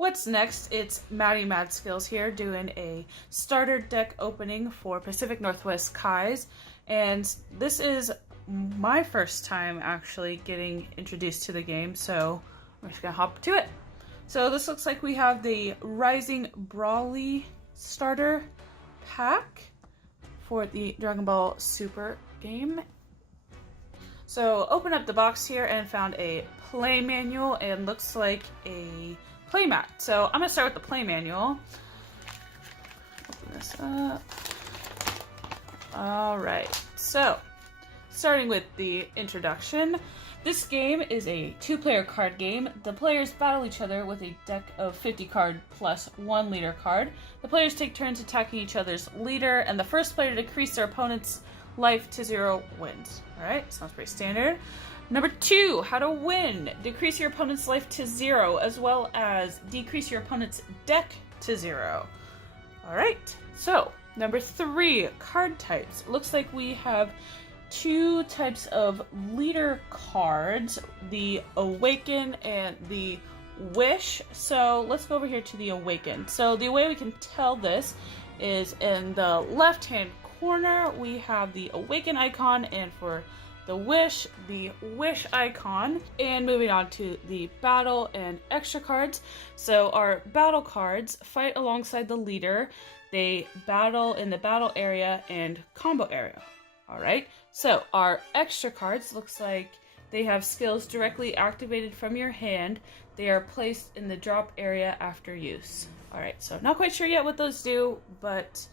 What's next? It's Madskillz here doing a starter deck opening for Pacific Northwest Kais, and this is my first time actually getting introduced to the game, so I'm just gonna hop to it. So this looks like we have the Rising Brawly starter pack for the Dragon Ball Super game. So open up the box here and found a play manual and looks like a playmat. So I'm gonna start with the play manual. Open this up. All right, so starting with the introduction. This game is a two-player card game. The players battle each other with a deck of 50 card plus 1 leader card. The players take turns attacking each other's leader, and the first player to decrease their opponent's life to 0 wins. All right, sounds pretty standard. Number 2, how to win. Decrease your opponent's life to 0, as well as decrease your opponent's deck to 0. All right, so number 3, card types. Looks like we have 2 types of leader cards, the Awaken and the Wish. So let's go over here to the Awaken. So the way we can tell this is in the left-hand corner, we have the Awaken icon, and for the Wish icon. And moving on to the battle and extra cards. So our battle cards fight alongside the leader. They battle in the battle area and combo area. Alright, so our extra cards looks like they have skills directly activated from your hand. They are placed in the drop area after use. Alright, so not quite sure yet what those do, but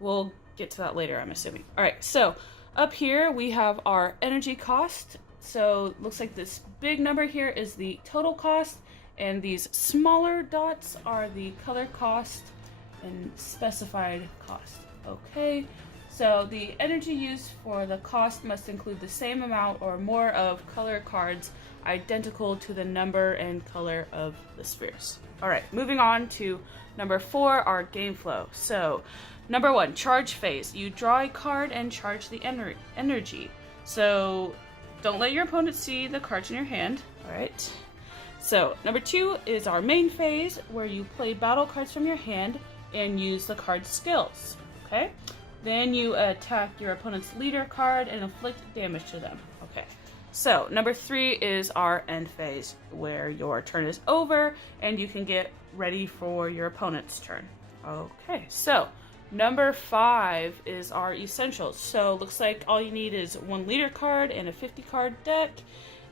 we'll get to that later, I'm assuming. Alright, so up here we have our energy cost. So looks like this big number here is the total cost, and these smaller dots are the color cost and specified cost. Okay, so the energy used for the cost must include the same amount or more of color cards identical to the number and color of the spheres. Alright, moving on to number 4, our game flow. So number 1, charge phase. You draw a card and charge the energy. So don't let your opponent see the cards in your hand. Alright. So number 2 is our main phase, where you play battle cards from your hand and use the card skills. Okay. Then you attack your opponent's leader card and inflict damage to them. Okay. So number 3 is our end phase, where your turn is over and you can get ready for your opponent's turn. Okay. So number 5 is our essentials. So looks like all you need is 1 leader card and a 50 card deck,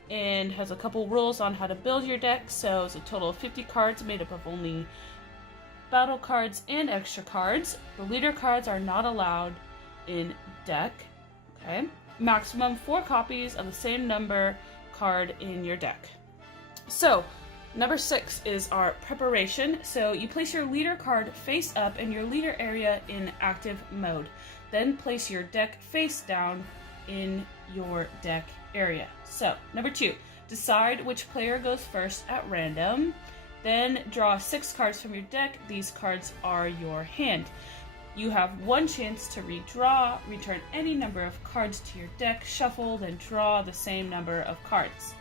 and has a couple rules on how to build your deck. So it's a total of 50 cards made up of only battle cards and extra cards. The leader cards are not allowed in deck. Okay. Maximum 4 copies of the same number card in your deck. So number 6 is our preparation. So you place your leader card face up in your leader area in active mode. Then place your deck face down in your deck area. So number 2, decide which player goes first at random. Then draw 6 cards from your deck. These cards are your hand. You have 1 chance to redraw. Return any number of cards to your deck, shuffle, then draw the same number of cards.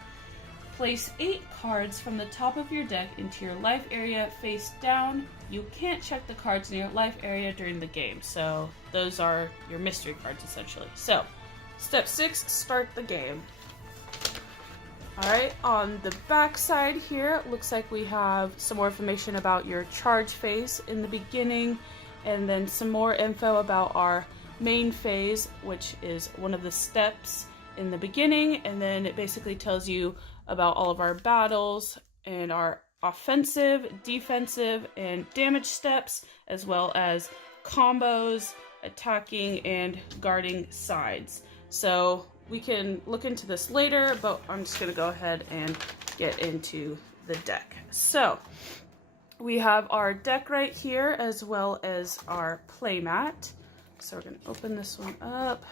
Place 8 cards from the top of your deck into your life area face down. You can't check the cards in your life area during the game, so those are your mystery cards essentially. So, step 6, start the game. Alright, on the back side here, it looks like we have some more information about your charge phase in the beginning, and then some more info about our main phase, which is one of the steps in the beginning, and then it basically tells you about all of our battles and our offensive, defensive, and damage steps, as well as combos, attacking, and guarding sides. So we can look into this later, but I'm just gonna go ahead and get into the deck. So we have our deck right here, as well as our playmat. So we're gonna open this one up.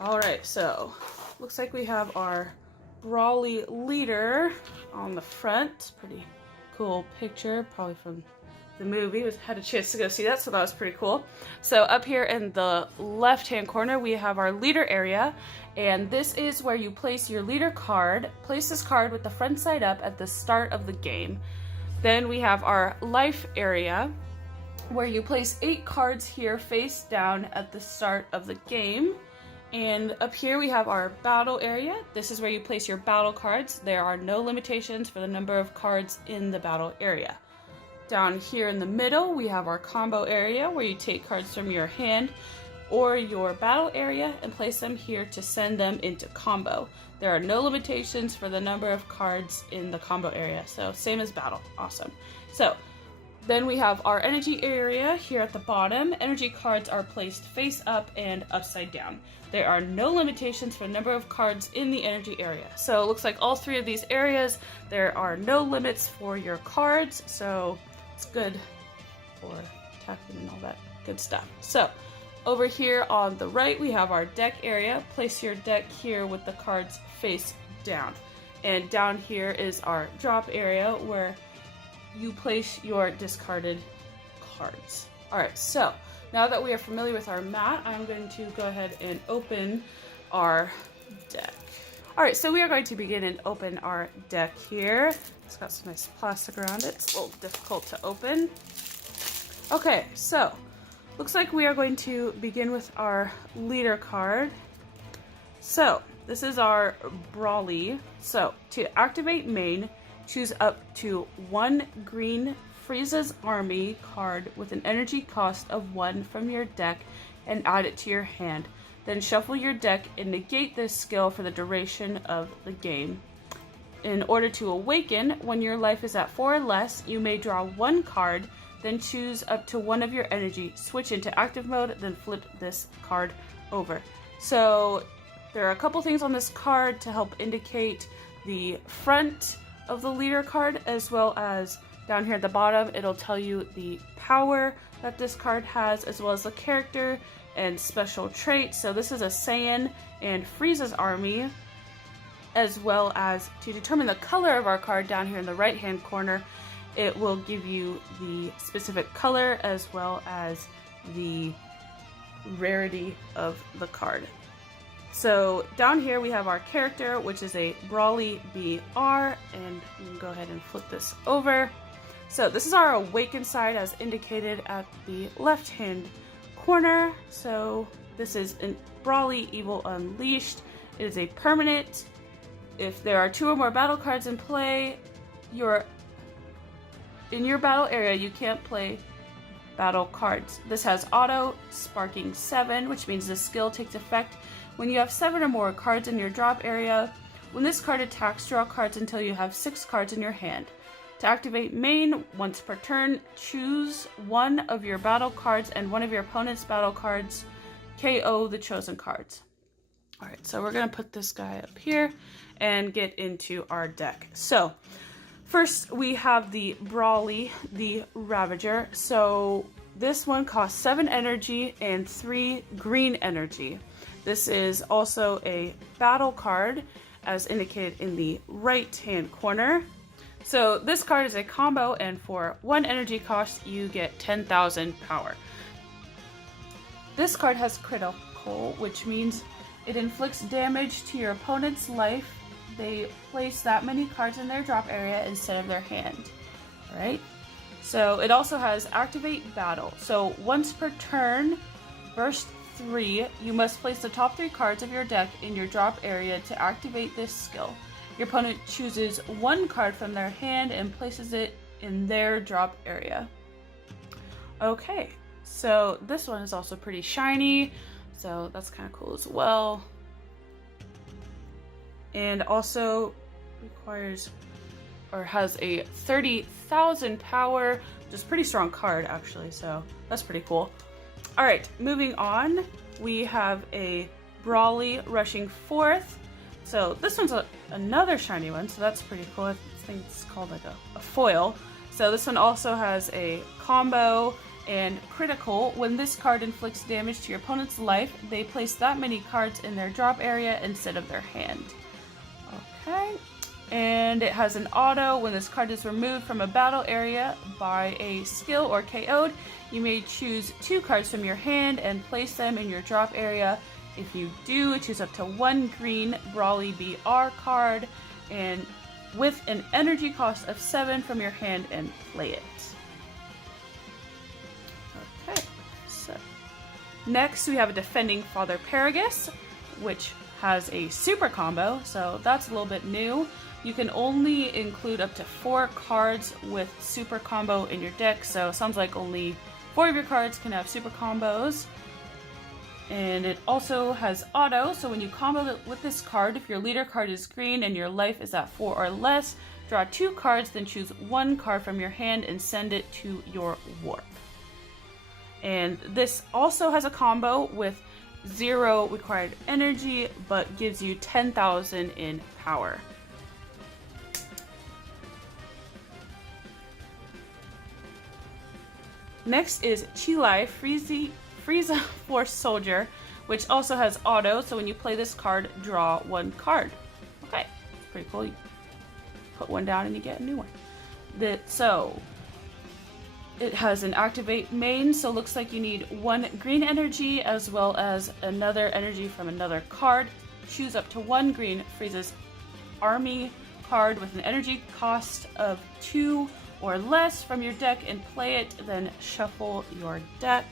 All right, so looks like we have our Brawly leader on the front. Pretty cool picture, probably from the movie. Had a chance to go see that, so that was pretty cool. So up here in the left-hand corner, we have our leader area, and this is where you place your leader card. Place this card with the front side up at the start of the game. Then we have our life area, where you place 8 cards here face down at the start of the game. And up here we have our battle area. This is where you place your battle cards. There are no limitations for the number of cards in the battle area. Down here in the middle, we have our combo area, where you take cards from your hand or your battle area and place them here to send them into combo. There are no limitations for the number of cards in the combo area, so same as battle. Awesome. So then we have our energy area here at the bottom. Energy cards are placed face up and upside down. There are no limitations for the number of cards in the energy area. So it looks like all 3 of these areas, there are no limits for your cards, so it's good for attacking and all that good stuff. So over here on the right, we have our deck area. Place your deck here with the cards face down. And down here is our drop area, where you place your discarded cards. Alright, so now that we are familiar with our mat, I'm going to go ahead and open our deck. Alright, so we are going to begin and open our deck here. It's got some nice plastic around it. It's a little difficult to open. Okay, so looks like we are going to begin with our leader card. So this is our Brawly. So to activate main, choose up to 1 green Frieza's Army card with an energy cost of 1 from your deck and add it to your hand. Then shuffle your deck and negate this skill for the duration of the game. In order to awaken, when your life is at 4 or less, you may draw 1 card, then choose up to 1 of your energy, switch into active mode, then flip this card over. So there are a couple things on this card to help indicate the front of the leader card, as well as down here at the bottom, it'll tell you the power that this card has, as well as the character and special traits. So this is a Saiyan and Frieza's Army, as well as to determine the color of our card down here in the right hand corner, it will give you the specific color as well as the rarity of the card. So down here we have our character, which is a Brawly BR, and we can go ahead and flip this over. So this is our awakened side as indicated at the left hand corner. So this is a Brawly Evil Unleashed. It is a permanent. If there are 2 or more battle cards in play, in your battle area you can't play battle cards. This has auto sparking 7, which means this skill takes effect when you have 7 or more cards in your drop area. When this card attacks, draw cards until you have 6 cards in your hand. To activate main, once per turn, choose 1 of your battle cards and 1 of your opponent's battle cards. KO the chosen cards. Alright, so we're going to put this guy up here and get into our deck. So first we have the Brawly, the Ravager. So this one costs 7 energy and 3 green energy. This is also a battle card as indicated in the right hand corner. So this card is a combo, and for 1 energy cost you get 10,000 power. This card has critical, which means it inflicts damage to your opponent's life. They place that many cards in their drop area instead of their hand. Alright? So it also has activate battle. So once per turn, burst 3, you must place the top 3 cards of your deck in your drop area to activate this skill. Your opponent chooses 1 card from their hand and places it in their drop area. Okay, so this one is also pretty shiny, so that's kind of cool as well. And also requires or has a 30,000 power, which is a pretty strong card actually, so that's pretty cool. Alright, moving on, we have a Brawly rushing 4th. So this one's another shiny one, so that's pretty cool. I think it's called like a foil. So this one also has a combo and critical. When this card inflicts damage to your opponent's life, they place that many cards in their drop area instead of their hand. Okay, And it has an auto. When this card is removed from a battle area by a skill or KO'd, you may choose 2 cards from your hand and place them in your drop area. If you do, choose up to 1 green Brawly BR card and with an energy cost of 7 from your hand and play it. Okay, so next we have a Defending Father Paragus, which has a super combo, so that's a little bit new. You can only include up to 4 cards with super combo in your deck, so it sounds like only 4 of your cards can have super combos. And it also has auto, so when you combo with this card, if your leader card is green and your life is at 4 or less, draw 2 cards, then choose 1 card from your hand and send it to your warp. And this also has a combo with 0 required energy, but gives you 10,000 in power. Next is Chilai Frieza Force Soldier, which also has auto, so when you play this card, draw 1 card. Okay, pretty cool. You put 1 down and you get a new one. So it has an activate main, so it looks like you need 1 green energy as well as another energy from another card. Choose up to 1 green Frieza's Army card with an energy cost of 2 or less from your deck and play it, then shuffle your deck.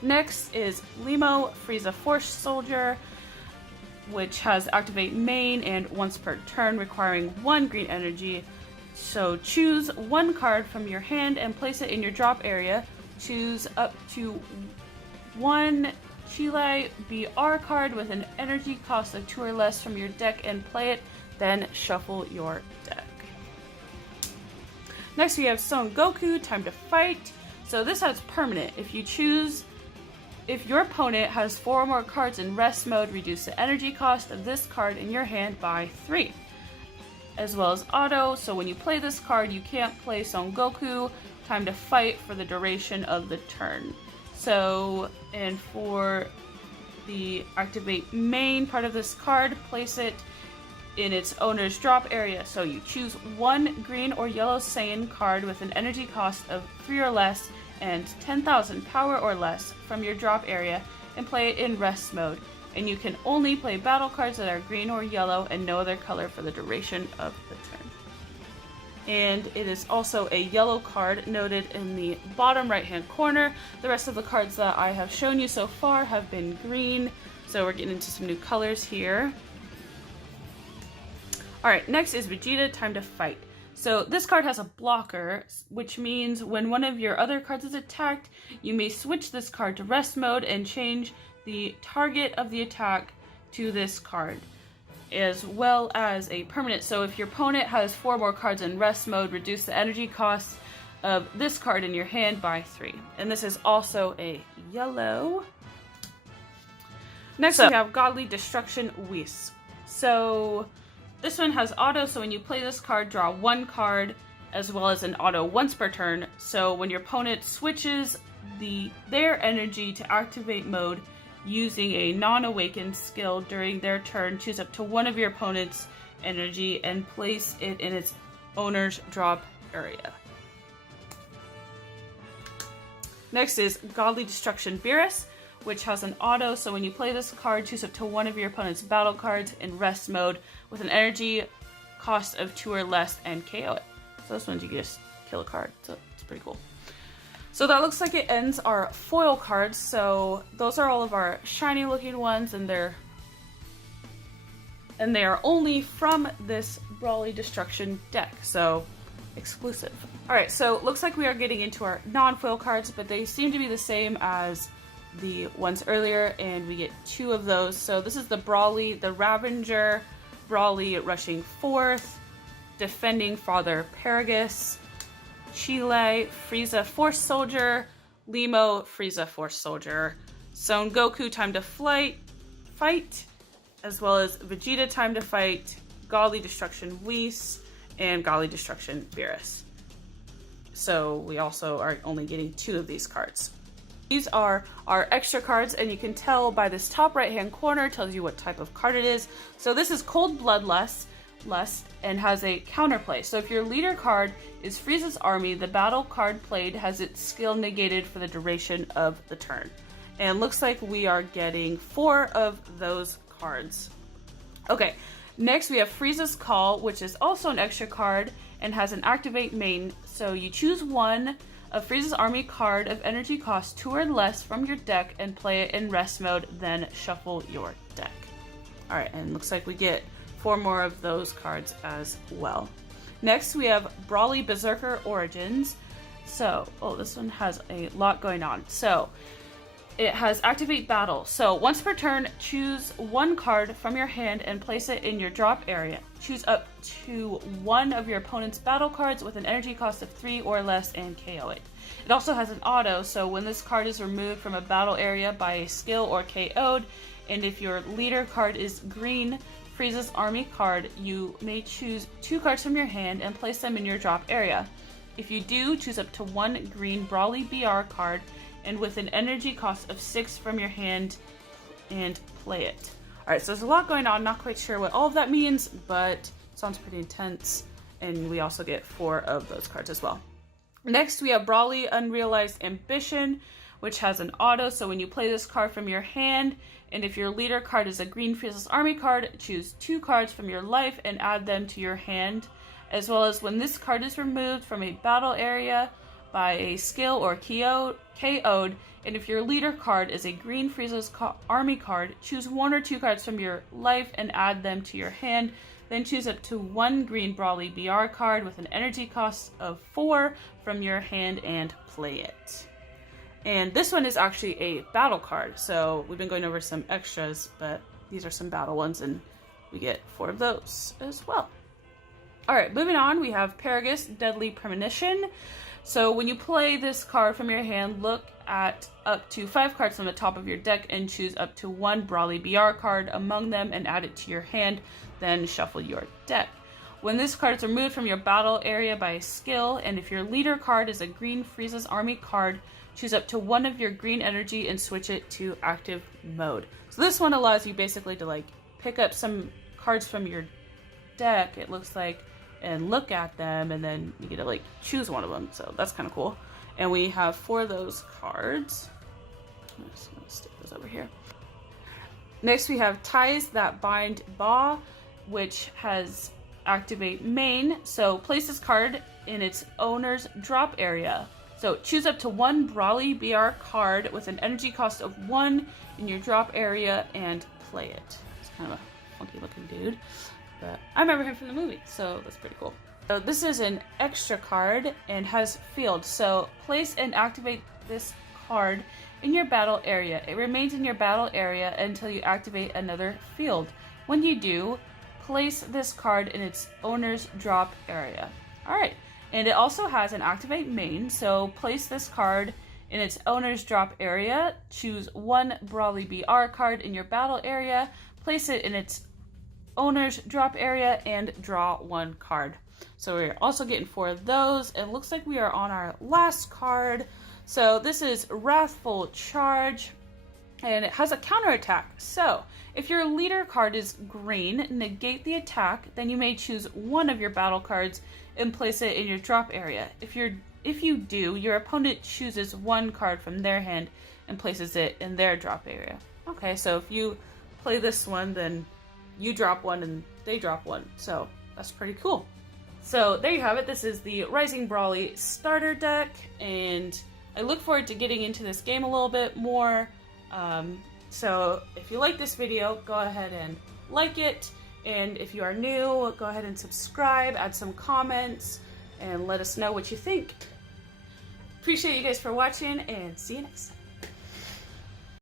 Next is Limo Frieza Force Soldier, which has activate main and once per turn requiring 1 green energy. So choose 1 card from your hand and place it in your drop area. Choose up to 1 Chile BR card with an energy cost of 2 or less from your deck and play it, then shuffle your deck. Next we have Son Goku, Time to Fight. So this has permanent. If your opponent has 4 or more cards in rest mode, reduce the energy cost of this card in your hand by 3. As well as auto, so when you play this card, you can't play Son Goku, Time to Fight for the duration of the turn. So, and for the activate main part of this card, place it in its owner's drop area. So you choose 1 green or yellow Saiyan card with an energy cost of 3 or less and 10,000 power or less from your drop area and play it in rest mode. And you can only play battle cards that are green or yellow and no other color for the duration of the turn. And it is also a yellow card noted in the bottom right hand corner. The rest of the cards that I have shown you so far have been green, so we're getting into some new colors here. Alright, next is Vegeta, Time to Fight. So this card has a blocker, which means when one of your other cards is attacked, you may switch this card to rest mode and change the target of the attack to this card, as well as a permanent. So if your opponent has 4 more cards in rest mode, reduce the energy cost of this card in your hand by 3. And this is also a yellow. Next we have Godly Destruction Whis. So this one has auto, so when you play this card, draw 1 card, as well as an auto once per turn. So when your opponent switches their energy to activate mode using a non-awakened skill during their turn, choose up to 1 of your opponent's energy and place it in its owner's drop area. Next is Godly Destruction Beerus, which has an auto, so when you play this card, choose up to 1 of your opponent's battle cards in rest mode with an energy cost of 2 or less and KO it. So this one you can just kill a card, so it's pretty cool. So that looks like it ends our foil cards, so those are all of our shiny looking ones, and they are only from this Brawly Destruction deck, so exclusive. Alright, so looks like we are getting into our non-foil cards, but they seem to be the same as the ones earlier, and we get 2 of those. So this is the Brawly, the Ravager, Brawly rushing 4th, Defending Father Paragus, Chile Frieza Force Soldier, Limo Frieza Force Soldier, Son Goku Time to Fight, as well as Vegeta Time to Fight, Godly Destruction Whis, and Godly Destruction Beerus. So we also are only getting 2 of these cards. These are our extra cards, and you can tell by this top right hand corner, tells you what type of card it is. So this is Cold Bloodlust and has a counterplay. So if your leader card is Frieza's Army, the battle card played has its skill negated for the duration of the turn. And looks like we are getting 4 of those cards. Okay, next we have Frieza's Call, which is also an extra card and has an activate main. So you choose one of Frieza's Army card of energy cost 2 or less from your deck and play it in rest mode, then shuffle your deck. Alright, and looks like we get 4 more of those cards as well. Next we have Brawly Berserker Origins. So, this one has a lot going on. So, it has Activate Battle. So, once per turn, choose one card from your hand and place it in your drop area. Choose up to one of your opponent's battle cards with an energy cost of 3 or less and KO it. It also has an auto, so when this card is removed from a battle area by a skill or KO'd, and if your leader card is green, Frieza's Army card, you may choose 2 cards from your hand and place them in your drop area. If you do, choose up to 1 green Brawly BR card and with an energy cost of 6 from your hand and play it. Alright, so there's a lot going on, not quite sure what all of that means, but it sounds pretty intense, and we also get 4 of those cards as well. Next, we have Brawly Unrealized Ambition, which has an auto, so when you play this card from your hand, and if your leader card is a green Frieza's Army card, choose 2 cards from your life and add them to your hand, as well as when this card is removed from a battle area by a skill or KO'd, and if your leader card is a green Frieza's Army card, choose 1 or 2 cards from your life and add them to your hand, then choose up to 1 green Brawly BR card with an energy cost of 4 from your hand and play it. And this one is actually a battle card, so we've been going over some extras, but these are some battle ones, and we get 4 of those as well. Alright, moving on, we have Paragus Deadly Premonition. So when you play this card from your hand, look at up to 5 cards on the top of your deck and choose up to 1 Brawly BR card among them and add it to your hand, then shuffle your deck. When this card is removed from your battle area by a skill, and if your leader card is a green Frieza's Army card, choose up to 1 of your green energy and switch it to active mode. So this one allows you basically to pick up some cards from your deck, it looks like, and look at them, and then you get to choose one of them. So that's kind of cool. And we have 4 of those cards. I'm just gonna stick those over here. Next we have Ties That Bind Ba, which has activate main. So place this card in its owner's drop area. So choose up to 1 Brawly BR card with an energy cost of 1 in your drop area and play it. It's kind of a funky looking dude, but I remember him from the movie, so that's pretty cool. So this is an extra card and has field. So place and activate this card in your battle area. It remains in your battle area until you activate another field. When you do, place this card in its owner's drop area. Alright. And it also has an activate main, so place this card in its owner's drop area, choose 1 Brawly BR card in your battle area, place it in its owner's drop area, and draw 1 card. So we're also getting 4 of those. It looks like we are on our last card. So this is Wrathful Charge, and it has a counterattack. So if your leader card is green, negate the attack, then you may choose 1 of your battle cards and place it in your drop area. If you do, your opponent chooses 1 card from their hand and places it in their drop area. Okay, so if you play this one, then you drop 1 and they drop 1. So that's pretty cool. So there you have it. This is the Rising Brawly starter deck, and I look forward to getting into this game a little bit more. So if you like this video, go ahead and like it. And if you are new, go ahead and subscribe, add some comments, and let us know what you think. Appreciate you guys for watching, and see you next time.